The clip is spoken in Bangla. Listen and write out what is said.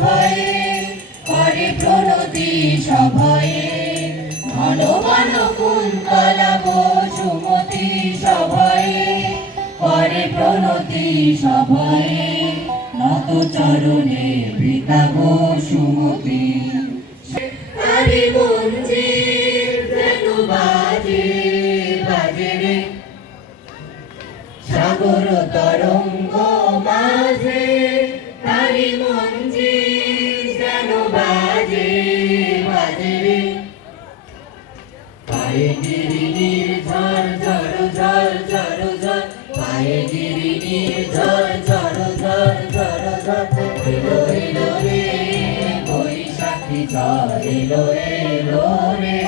ভয়ে করে প্রণতি সভয়ে ঘন ঘন কুন্তলা বসুমতি সভয়ে করে প্রণতি সভয়ে নত চরণে বৃতা বসুমতি তারি মঞ্জির যেন বাজে বাজে রে সাগর তরঙ্গ মাঝে তারি মঞ্জির যেন বাজে বাজে রে পায়ে গিরিনির ঝড় ঝড় ঝড় ঝড় ঝড় পায়ে গিরিনির ঝড় ঝড় ঝড় ঝড় ঝড় এলো এলো রে বৈশাখী ঝড় এলো এলো রে।